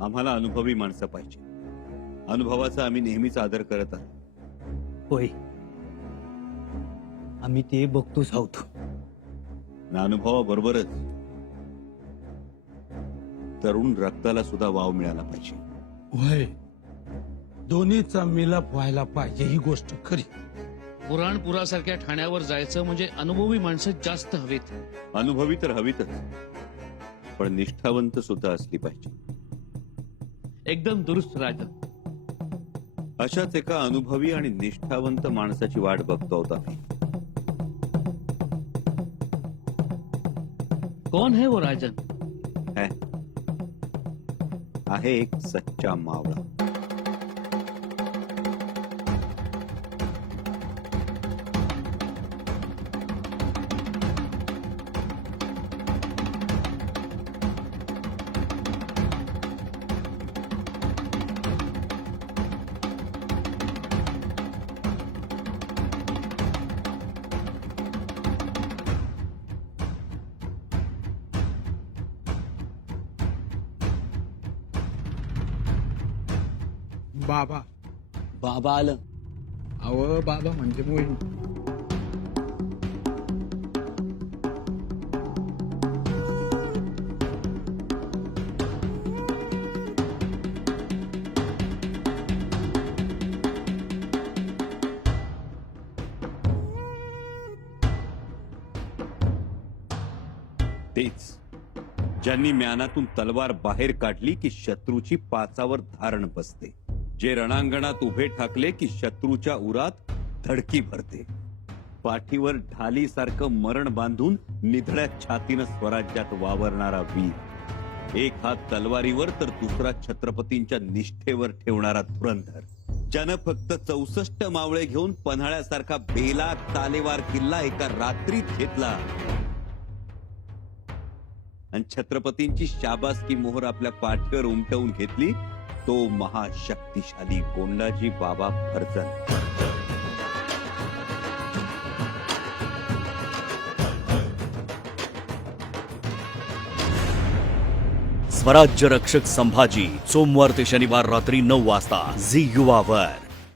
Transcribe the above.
आम्हाला अनुभवी माणसं पाहिजे. अनुभवाचा आम्ही नेहमीच आदर करत आहोत. होय, आम्ही ते बघतोच आहोत. आणि अनुभवाबरोबरच तरुण रक्ताला सुद्धा वाव मिळाला पाहिजे. होय, दोन्हीचा मिलाप व्हायला पाहिजे, ही गोष्ट खरी. पुराणपुरासारख्या ठाण्यावर जायचं म्हणजे अनुभवी माणसं जास्त हवेत. अनुभवी तर हवीतच, पण निष्ठावंत सुद्धा असली पाहिजे. एकदम दुरुस्त राजा. अशाच एका अनुभवी आणि निष्ठावंत माणसाची वाट बघतो आहोत आम्ही. कौन है वो राजन? आहे एक सच्चा मावळा. बाबा, बाबा आलं. अव बाबा म्हणजे मोहीम. तेच ज्यांनी म्यानातून तलवार बाहेर काढली की शत्रूची पाचावर धारण बसते, जे रणांगणात उभे ठाकले की शत्रूच्या उरात धडकी भरते, पाठीवर ढालीसारखं मरण बांधून निधड्या छातीनं स्वराज्यात वावरणारा वीर, एक हात तलवारीवर तर दुसरा छत्रपतींच्या निष्ठेवर ठेवणारा धुरंधर, ज्यानं फक्त 64 मावळे घेऊन पन्हाळ्यासारखा बेलाग तालेवार किल्ला एका रात्रीत घेतला आणि छत्रपतींची शाबासकी मोहर आपल्या पाठीवर उमटवून घेतली, तो महाशक्तिशाली गोंडाजी बाबा फर्जंद. स्वराज्य रक्षक संभाजी, सोमवार ते शनिवार रात्री 9 वाजता झी युवावर.